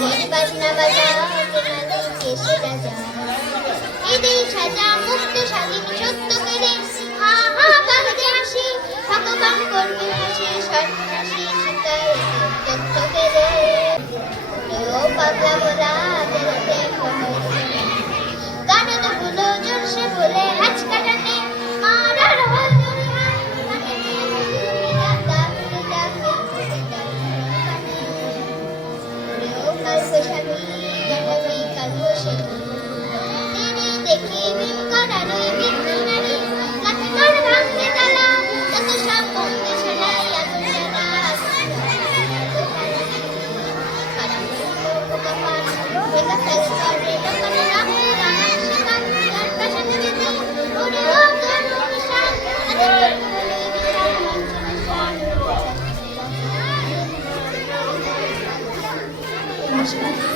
বাড়ির বাজনা বাজা কেনালে এসে রাজা ঈদে সাজা মুক্ত স্বাধীন সত্য করে হা হা বাজে হাসি ভগবান করবে হাসি সন্ন্যাসী শিকায় তথ্য কেড়ে ও পাগলা মোরা বেরোতে গানদ গুলো জোরসে বলে আজকা টানে মারার হয় দেখি বিম করানো বিজ্ঞানী কাঠমার ভাঙতে তালা যত সব বন্ধে সেলাই আগুন জানা নমস্কার।